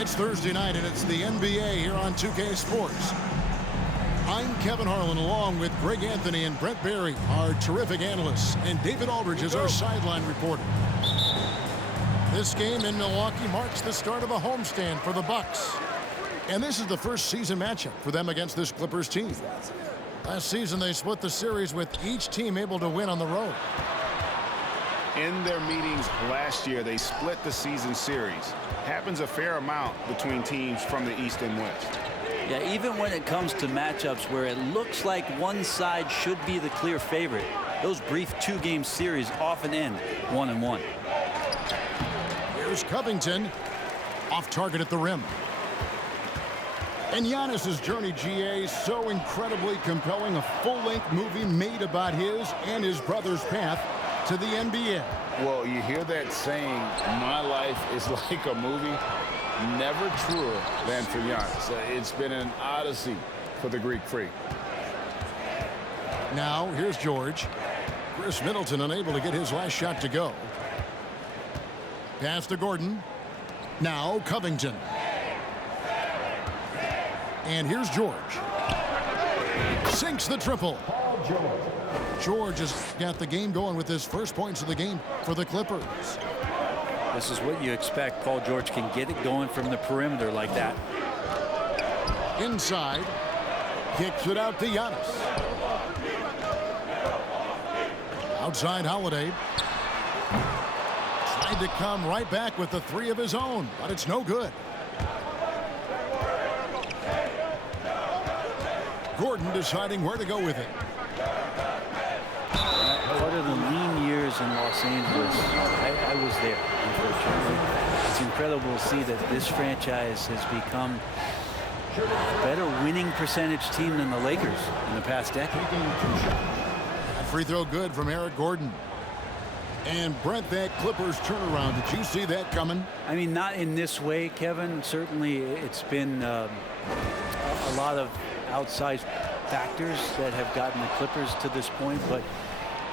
It's Thursday night, and it's the NBA here on 2K Sports. I'm Kevin Harlan, along with Greg Anthony and Brent Barry, our terrific analysts, and David Aldridge is our sideline reporter. This game in Milwaukee marks the start of a homestand for the Bucks. And this is the first season matchup for them against this Clippers team. Last season, they split the series with each team able to win on the road. In their meetings last year, they split the season series. Happens a fair amount between teams from the East and West. Yeah, even when it comes to matchups where it looks like one side should be the clear favorite, those brief two-game series often end 1-1. Here's Covington, off target at the rim. And Giannis's journey, GA, so incredibly compelling. A full-length movie made about his and his brother's path to the NBA. Well, you hear that saying, my life is like a movie. Never truer than for Giannis. It's been an odyssey for the Greek Freak. Now, here's George. Chris Middleton unable to get his last shot to go. Pass to Gordon. Now, Covington. And here's George. Sinks the triple. George has got the game going with his first points of the game for the Clippers. This is what you expect. Paul George can get it going from the perimeter like that. Inside. Kicks it out to Giannis. Outside Holiday. Tried to come right back with the three of his own, but it's no good. Gordon deciding where to go with it. Part of the lean years in Los Angeles, I was there, unfortunately. It's incredible to see that this franchise has become a better winning percentage team than the Lakers in the past decade. Free throw good from Eric Gordon. And Brent, that Clippers turnaround, did you see that coming? I mean, not in this way, Kevin. Certainly it's been a lot of outside factors that have gotten the Clippers to this point, but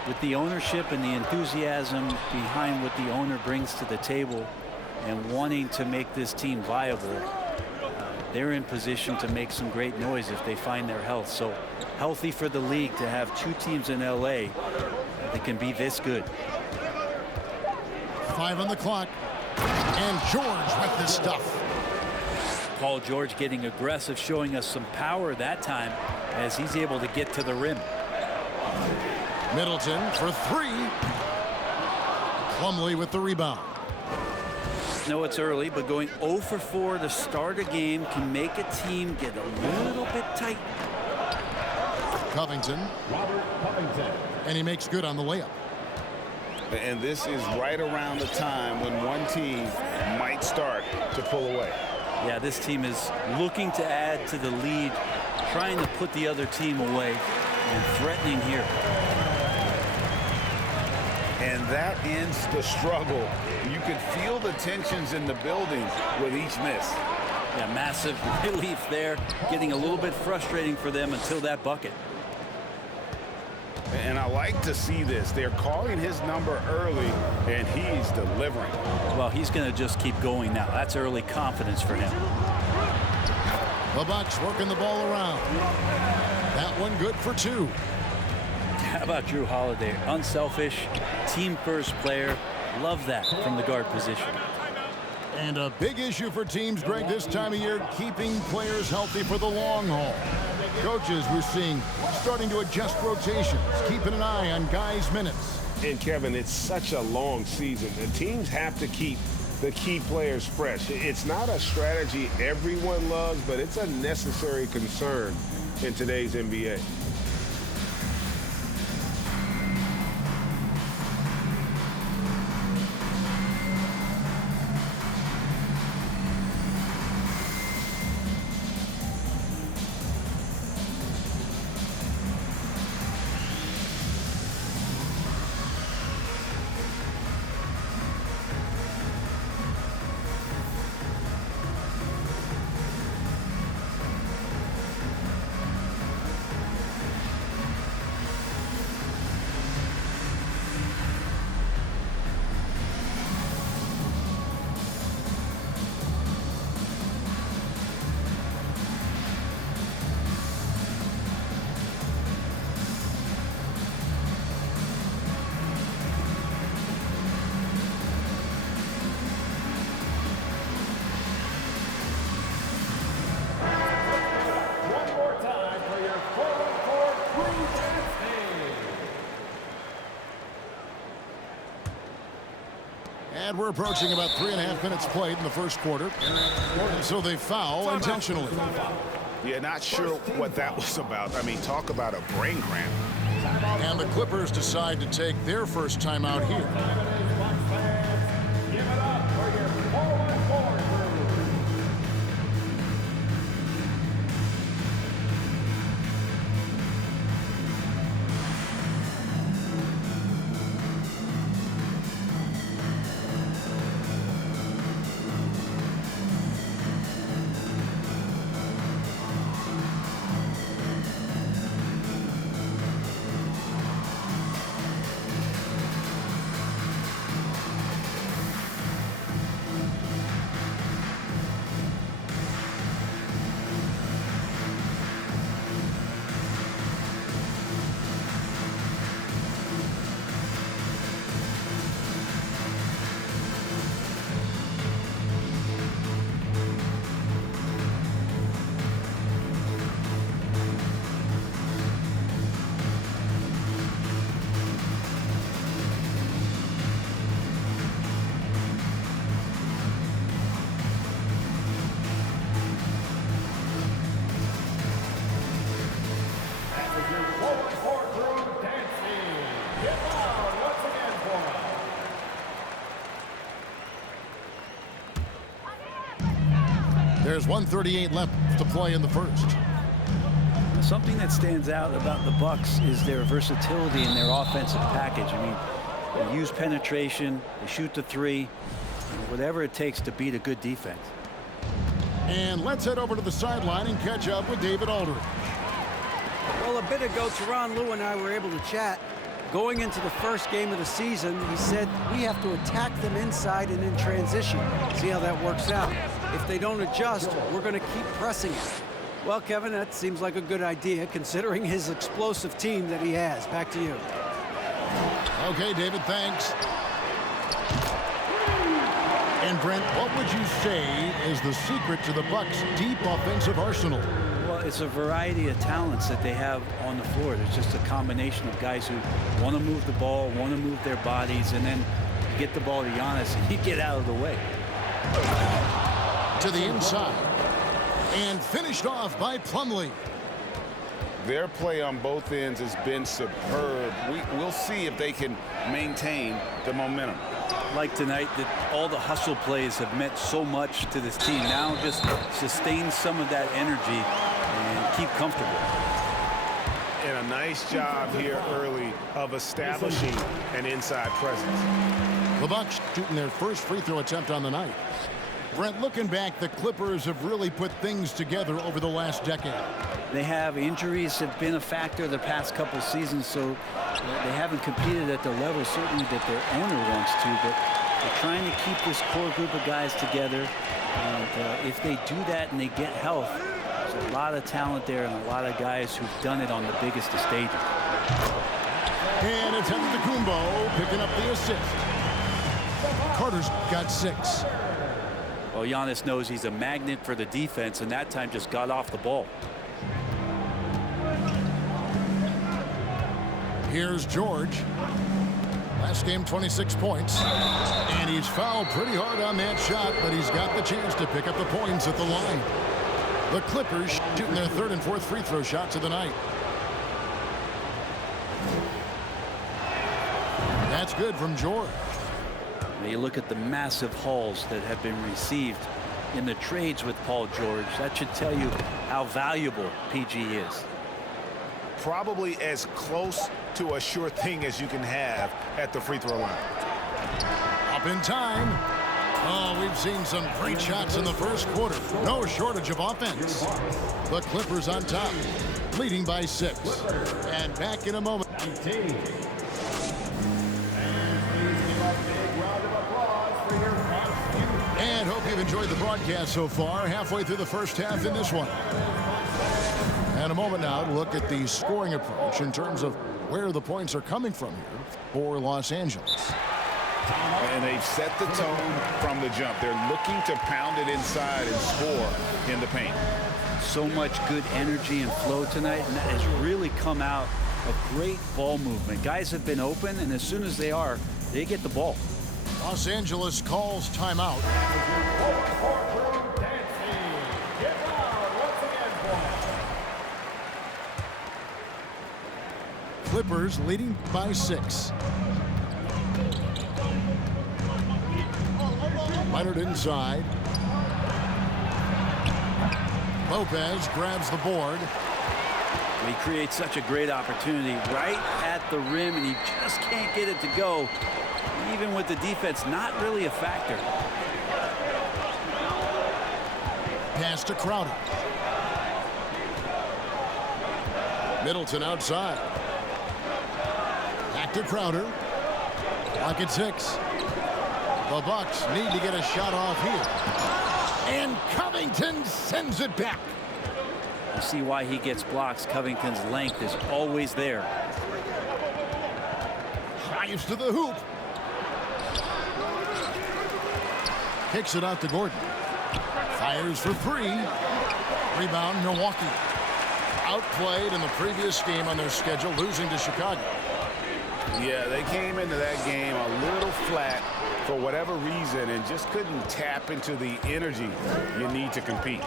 with the ownership and the enthusiasm behind what the owner brings to the table and wanting to make this team viable, they're in position to make some great noise if they find their health. So healthy for the league to have two teams in LA that can be this good. 5 on the clock. And George with the stuff. Paul George getting aggressive, showing us some power that time as he's able to get to the rim. Middleton for three. Plumlee with the rebound. No, it's early, but going 0 for 4 to start a game can make a team get a little bit tight. Covington. And he makes good on the layup. And this is right around the time when one team might start to pull away. Yeah, this team is looking to add to the lead, trying to put the other team away, and threatening here. And that ends the struggle. You could feel the tensions in the building with each miss. Yeah, massive relief there, getting a little bit frustrating for them until that bucket. And I like to see this. They're calling his number early, and he's delivering. Well, he's going to just keep going now. That's early confidence for him. The Bucks working the ball around. That one good for 2. How about Jrue Holiday? Unselfish, team-first player. Love that from the guard position. And a big issue for teams, Greg, this time of year, keeping players healthy for the long haul. Coaches, we're seeing, starting to adjust rotations, keeping an eye on guys' minutes. And, Kevin, it's such a long season. The teams have to keep the key players fresh. It's not a strategy everyone loves, but it's a necessary concern in today's NBA. And we're approaching about 3.5 minutes played in the first quarter. So they foul intentionally. Yeah, not sure what that was about. I mean, talk about a brain cramp. And the Clippers decide to take their first timeout here. There's 1:38 left to play in the first. Something that stands out about the Bucks is their versatility in their offensive package. I mean, they use penetration, they shoot the three, whatever it takes to beat a good defense. And let's head over to the sideline and catch up with David Aldridge. Well, a bit ago, Tyronn Lue and I were able to chat. Going into the first game of the season, he said we have to attack them inside and in transition. See how that works out. If they don't adjust, we're going to keep pressing it. Well, Kevin, that seems like a good idea considering his explosive team that he has. Back to you. Okay, David, thanks. And Brent, what would you say is the secret to the Bucks' deep offensive arsenal? Well, it's a variety of talents that they have on the floor. There's just a combination of guys who want to move the ball, want to move their bodies, and then you get the ball to Giannis and you get out of the way. To the inside. And finished off by Plumlee. Their play on both ends has been superb. We'll see if they can maintain the momentum. Like tonight, that all the hustle plays have meant so much to this team. Now just sustain some of that energy and keep comfortable. And a nice job here early of establishing an inside presence. The Bucks shooting their first free throw attempt on the night. Brent, looking back, the Clippers have really put things together over the last decade. They have injuries have been a factor the past couple seasons, so they haven't competed at the level certainly that their owner wants to, but they're trying to keep this core group of guys together. And if they do that and they get health, there's a lot of talent there and a lot of guys who've done it on the biggest of stages. And it's Antetokounmpo picking up the assist. Carter's got 6. Well, Giannis knows he's a magnet for the defense, and that time just got off the ball. Here's George. Last game, 26 points. And he's fouled pretty hard on that shot, but he's got the chance to pick up the points at the line. The Clippers shooting their 3rd and 4th free throw shots of the night. That's good from George. You look at the massive hauls that have been received in the trades with Paul George. That should tell you how valuable PG is. Probably as close to a sure thing as you can have at the free throw line. Up in time. Oh, we've seen some great shots in the first quarter. No shortage of offense. The Clippers on top, leading by 6. And back in a moment. And hope you've enjoyed the broadcast so far. Halfway through the first half in this one. And a moment now to look at the scoring approach in terms of where the points are coming from here for Los Angeles. And they've set the tone from the jump. They're looking to pound it inside and score in the paint. So much good energy and flow tonight, and that has really come out of great ball movement. Guys have been open, and as soon as they are, they get the ball. Los Angeles calls timeout. Clippers leading by 6. Leonard inside. Lopez grabs the board. He creates such a great opportunity right at the rim, and he just can't get it to go. Even with the defense not really a factor. Pass to Crowder. Middleton outside. Back to Crowder. Clock at 6. The Bucks need to get a shot off here. And Covington sends it back. You see why he gets blocks. Covington's length is always there. Drives to the hoop. Kicks it out to Gordon. Fires for 3. Rebound, Milwaukee. Outplayed in the previous game on their schedule, losing to Chicago. Yeah, they came into that game a little flat for whatever reason and just couldn't tap into the energy you need to compete.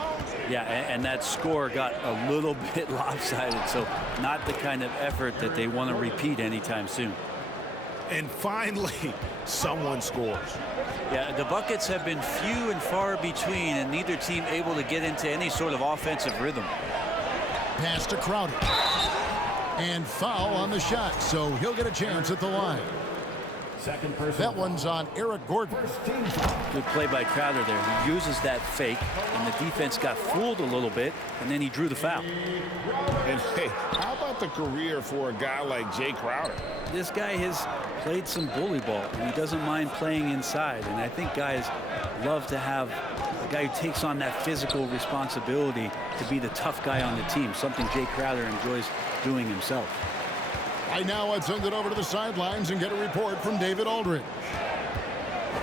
Yeah, and that score got a little bit lopsided, so not the kind of effort that they want to repeat anytime soon. And finally, someone scores. Yeah, the buckets have been few and far between, and neither team able to get into any sort of offensive rhythm. Pass to Crowder. And foul on the shot, so he'll get a chance at the line. That one's on Eric Gordon. Good play by Crowder there. He uses that fake, and the defense got fooled a little bit, and then he drew the foul. And hey, how about the career for a guy like Jay Crowder? This guy has played some bully ball, and he doesn't mind playing inside. And I think guys love to have a guy who takes on that physical responsibility to be the tough guy on the team, something Jay Crowder enjoys doing himself. Right now, I'd send it over to the sidelines and get a report from David Aldridge.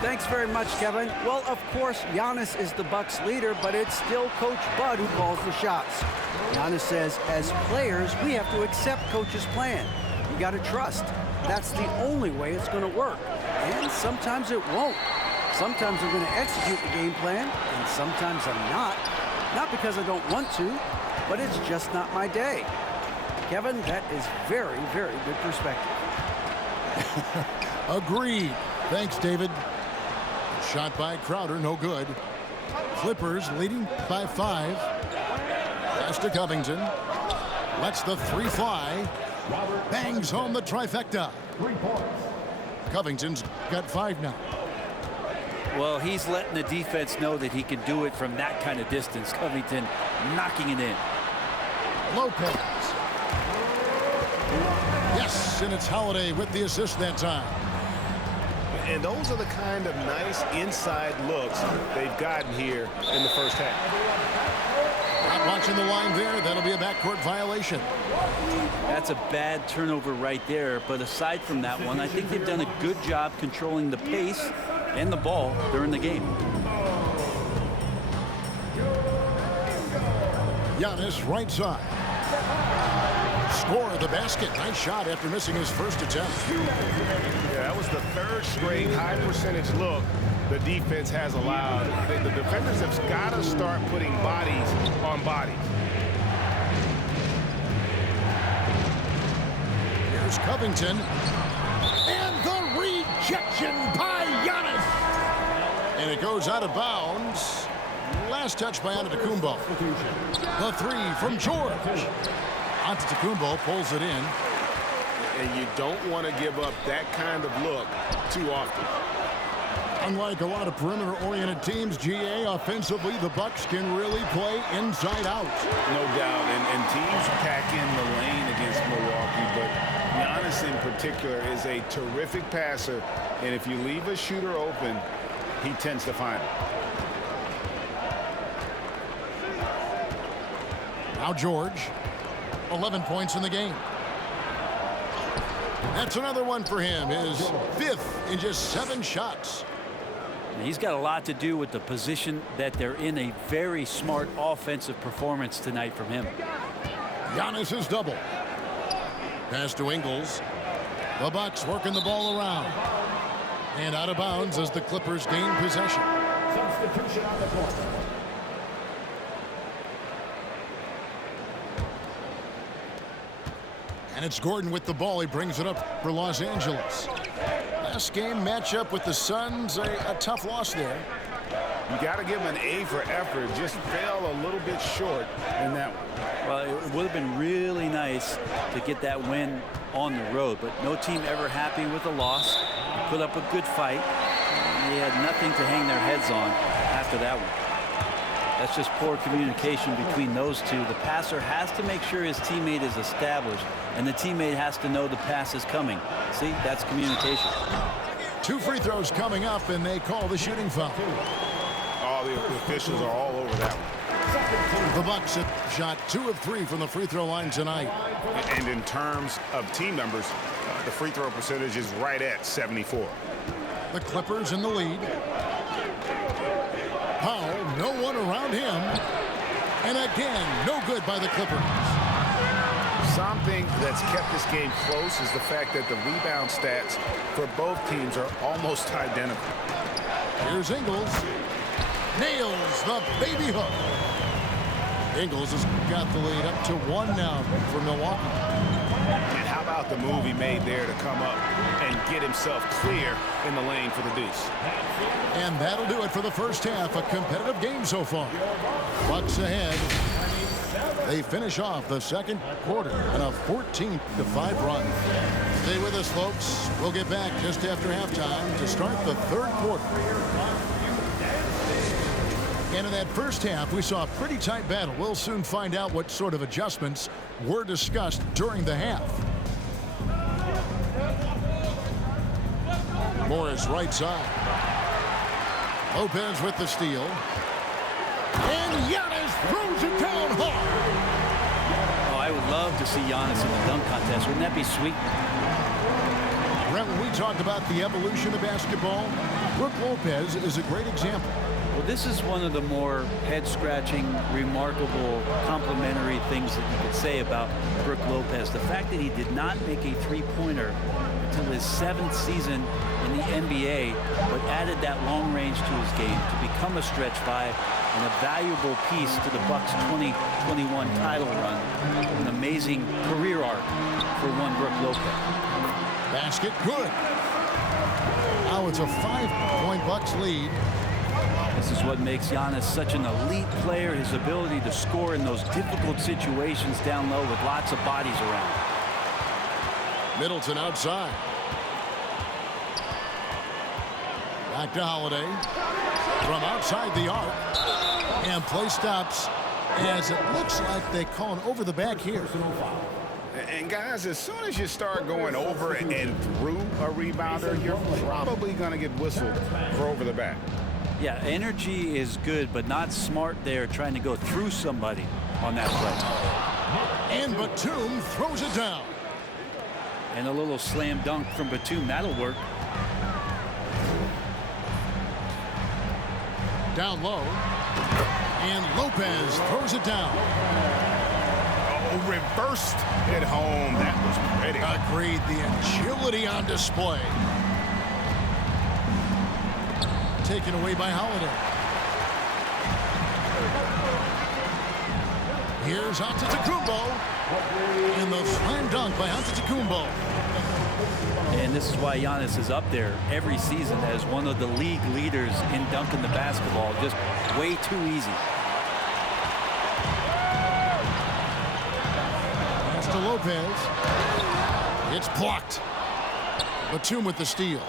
Thanks very much, Kevin. Well, of course, Giannis is the Bucks leader, but it's still Coach Bud who calls the shots. Giannis says, as players, we have to accept Coach's plan. You got to trust. That's the only way it's going to work. And sometimes it won't. Sometimes I'm going to execute the game plan, and sometimes I'm not. Not because I don't want to, but it's just not my day. Kevin, that is very, very good perspective. Agreed. Thanks, David. Shot by Crowder, no good. Clippers leading by 5. Pass to Covington. Lets the 3 fly. Bangs home the trifecta. Covington's got 5 now. Well, he's letting the defense know that he can do it from that kind of distance. Covington knocking it in. Lopez. Yes, and it's Holiday with the assist that time. And those are the kind of nice inside looks they've gotten here in the first half. Not watching the line there. That'll be a backcourt violation. That's a bad turnover right there. But aside from that one, I think they've done a good job controlling the pace and the ball during the game. Giannis right side. Score the basket. Nice shot after missing his first attempt. Yeah, that was the 3rd straight high percentage look the defense has allowed. The defenders have got to start putting bodies on bodies. Here's Covington. And the rejection by Giannis. And it goes out of bounds. Last touch by Antetokounmpo. The 3 from George. Antetokounmpo pulls it in. And you don't want to give up that kind of look too often. Unlike a lot of perimeter-oriented teams, GA, offensively, the Bucks can really play inside out. No doubt, and teams pack in the lane against Milwaukee, but Giannis in particular is a terrific passer, and if you leave a shooter open, he tends to find it. Now George, 11 points in the game. That's another one for him, his 5th in just 7 shots. He's got a lot to do with the position that they're in. A very smart offensive performance tonight from him. Giannis is double. Pass to Ingles. The Bucks working the ball around. And out of bounds as the Clippers gain possession. Substitution on the court. And it's Gordon with the ball. He brings it up for Los Angeles. Last game matchup with the Suns, a tough loss there. You got to give him an A for effort. Just fell a little bit short in that one. Well, it would have been really nice to get that win on the road, but no team ever happy with a loss. They put up a good fight. They had nothing to hang their heads on after that one. That's just poor communication between those two. The passer has to make sure his teammate is established, and the teammate has to know the pass is coming. See, that's communication. 2 free throws coming up, and they call the shooting foul. All the officials are all over that one. The Bucks have shot 2 of 3 from the free throw line tonight. And in terms of team numbers, the free throw percentage is right at 74. The Clippers in the lead. Powell, no one around him. And again, no good by the Clippers. Something that's kept this game close is the fact that the rebound stats for both teams are almost identical. Here's Ingles. Nails the baby hook. Ingles has got the lead up to 1 now for Milwaukee. And how about the move he made there to come up and get himself clear in the lane for the deuce. And that'll do it for the first half. A competitive game so far. Bucks ahead. They finish off the second quarter in a 14-5 run. Stay with us, folks. We'll get back just after halftime to start the third quarter. And in that first half, we saw a pretty tight battle. We'll soon find out what sort of adjustments were discussed during the half. Morris right side. Lopez with the steal. And Giannis throws it down hard. Oh, I would love to see Giannis in the dunk contest. Wouldn't that be sweet? Brent, when we talked about the evolution of basketball, Brook Lopez is a great example. Well, this is one of the more head-scratching, remarkable, complimentary things that you could say about Brook Lopez. The fact that he did not make a three-pointer until his 7th season in the NBA, but added that long range to his game to become a stretch 5 and a valuable piece to the Bucks' 2021 title run. An amazing career arc for one Brook Lopez. Basket good. Now it's a 5-point Bucks lead. This is what makes Giannis such an elite player, his ability to score in those difficult situations down low with lots of bodies around. Middleton outside. Back to Holiday. From outside the arc. And play stops as it looks like they call an over the back here. And guys, as soon as you start going over and through a rebounder, you're probably going to get whistled for over the back. Yeah, energy is good, but not smart there trying to go through somebody on that play. And Batum throws it down. And a little slam dunk from Batum, that'll work. Down low. And Lopez throws it down. Oh, reversed at home. That was pretty. Agreed. The agility on display. Taken away by Holiday. Here's Antetokounmpo. And the slam dunk by Antetokounmpo. And this is why Giannis is up there every season as one of the league leaders in dunking the basketball. Just way too easy. Pass to Lopez. It's blocked. Batum with the steal.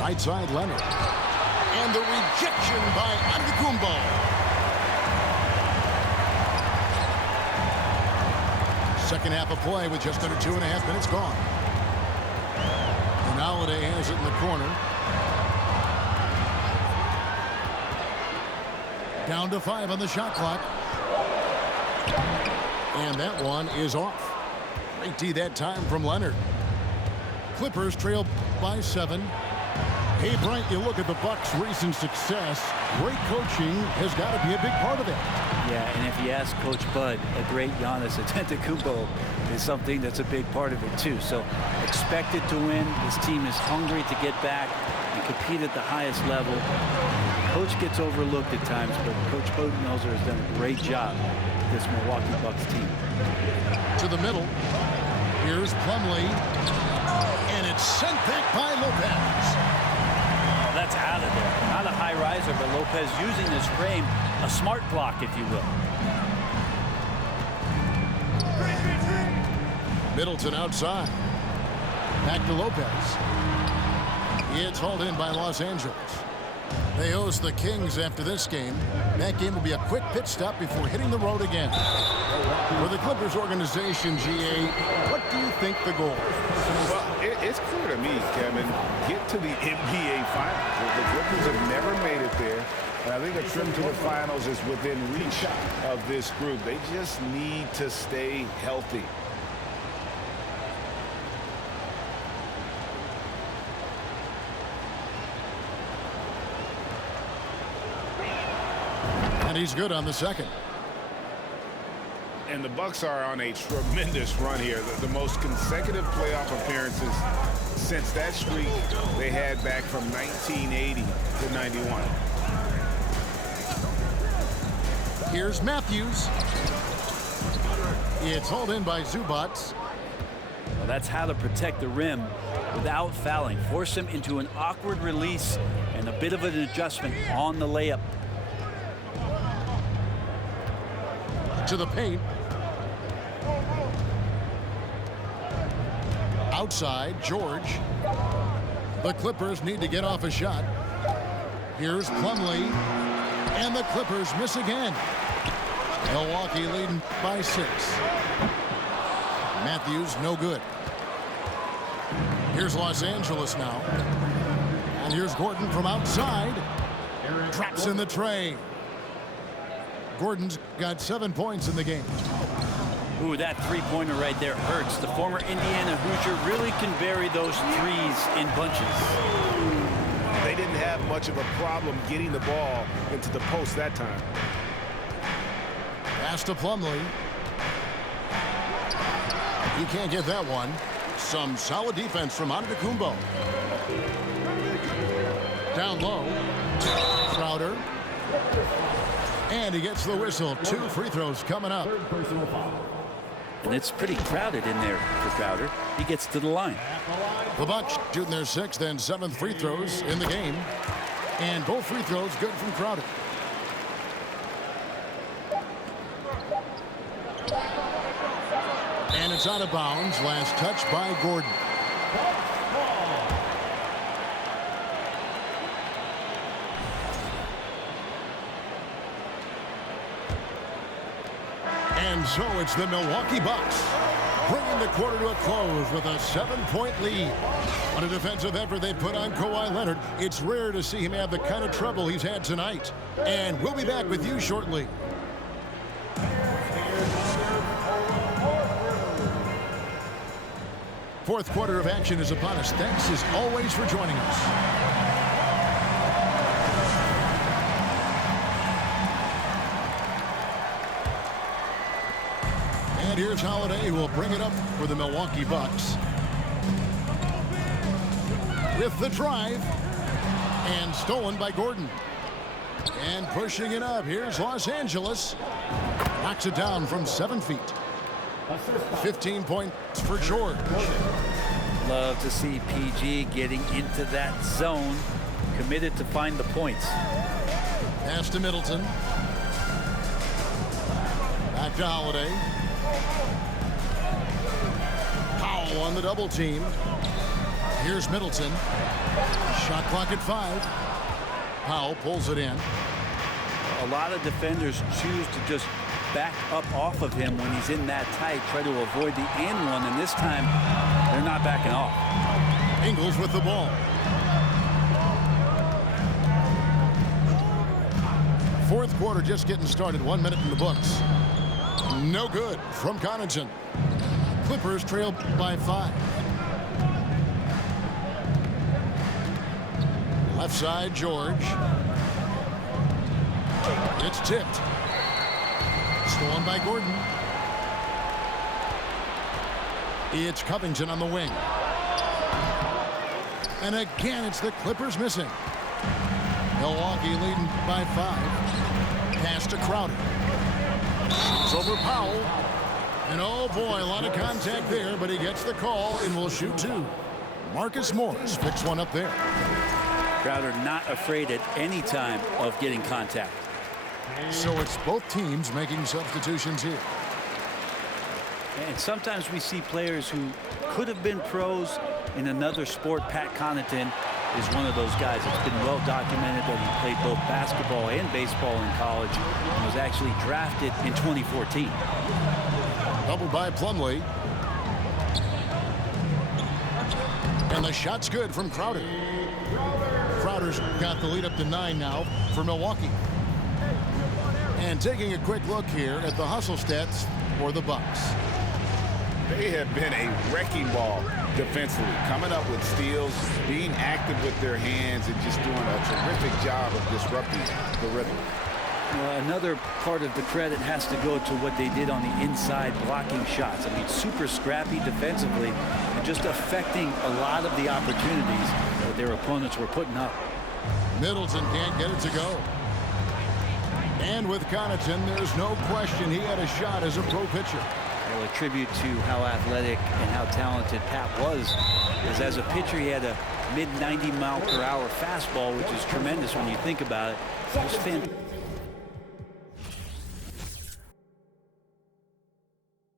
Right side Leonard. And the rejection by Antetokounmpo. Second half of play with just under 2.5 minutes gone. And Holiday has it in the corner. Down to 5 on the shot clock. And that one is off. Great D that time from Leonard. Clippers trail by 7. Hey, Bryant, you look at the Bucks' recent success. Great coaching has got to be a big part of it. Yeah, and if you ask Coach Bud, a great Giannis Antetokounmpo is something that's a big part of it too. So expected to win. This team is hungry to get back and compete at the highest level. Coach gets overlooked at times, but Coach Budenholzer has done a great job with this Milwaukee Bucks team. To the middle. Here's Plumlee. And it's sent back by Lopez. That's out of there. Not a high riser, but Lopez using his frame, a smart block, if you will. Middleton outside. Back to Lopez. It's hauled in by Los Angeles. They host the Kings after this game. That game will be a quick pit stop before hitting the road again. For the Clippers organization, GA, what do you think the goal is? Well, it's clear to me, Kevin, get to the NBA Finals. The Clippers have never made it there. And I think a trip to the Finals is within reach of this group. They just need to stay healthy. And he's good on the second. And the Bucks are on a tremendous run here. The most consecutive playoff appearances since that streak they had back from 1980 to 91. Here's Matthews. It's hauled in by Zubac. Well, that's how to protect the rim without fouling. Force him into an awkward release and a bit of an adjustment on the layup. To the paint. Outside, George. The Clippers need to get off a shot. Here's Plumlee. And the Clippers miss again. Milwaukee leading by 6. Matthews, no good. Here's Los Angeles now. And here's Gordon from outside. Traps in the tray. Gordon's got 7 points in the game. Ooh, that three-pointer right there hurts. The former Indiana Hoosier really can bury those threes in bunches. They didn't have much of a problem getting the ball into the post that time. Pass to Plumlee. He can't get that one. Some solid defense from Antetokounmpo. Down low. Crowder. And he gets the whistle. 2 free throws coming up. And it's pretty crowded in there for Crowder. He gets to the line. The Bucks shooting their 6th and 7th free throws in the game. And both free throws good from Crowder. And it's out of bounds. Last touch by Gordon. And so it's the Milwaukee Bucks bringing the quarter to a close with a 7-point lead. On a defensive effort they put on Kawhi Leonard, it's rare to see him have the kind of trouble he's had tonight. And we'll be back with you shortly. Fourth quarter of action is upon us. Thanks as always for joining us. And here's Holiday, who will bring it up for the Milwaukee Bucks. With the drive. And stolen by Gordon. And pushing it up. Here's Los Angeles. Knocks it down from 7 feet. 15 points for George. Love to see PG getting into that zone. Committed to find the points. Pass to Middleton. Back to Holiday. Powell on the double team. Here's Middleton. Shot clock at 5. Powell pulls it in. A lot of defenders choose to just back up off of him when he's in that tight, try to avoid the and one, and this time they're not backing off. Ingles with the ball. Fourth quarter just getting started. 1 minute in the books. No good from Connaughton. Clippers trail by 5. Left side, George. It's tipped. Stolen by Gordon. It's Covington on the wing. And again, it's the Clippers missing. Milwaukee leading by 5. Pass to Crowder. It's over Powell. And oh boy, a lot of contact there, but he gets the call and will shoot 2. Marcus Morris picks one up there. Crowder not afraid at any time of getting contact. So it's both teams making substitutions here. And sometimes we see players who could have been pros in another sport. Pat Connaughton is one of those guys. It's been well documented that he played both basketball and baseball in college and was actually drafted in 2014. Doubled by Plumlee. And the shot's good from Crowder. Crowder's got the lead up to 9 now for Milwaukee. And taking a quick look here at the hustle stats for the Bucks. They have been a wrecking ball defensively, coming up with steals, being active with their hands, and just doing a terrific job of disrupting the rhythm. Well, another part of the credit has to go to what they did on the inside blocking shots. I mean, super scrappy defensively and just affecting a lot of the opportunities that their opponents were putting up. Middleton can't get it to go. And with Connaughton, there's no question he had a shot as a pro pitcher. Well, a tribute to how athletic and how talented Pat was. Because as a pitcher, he had a mid-90-mile-per-hour fastball, which is tremendous when you think about it. It was fantastic.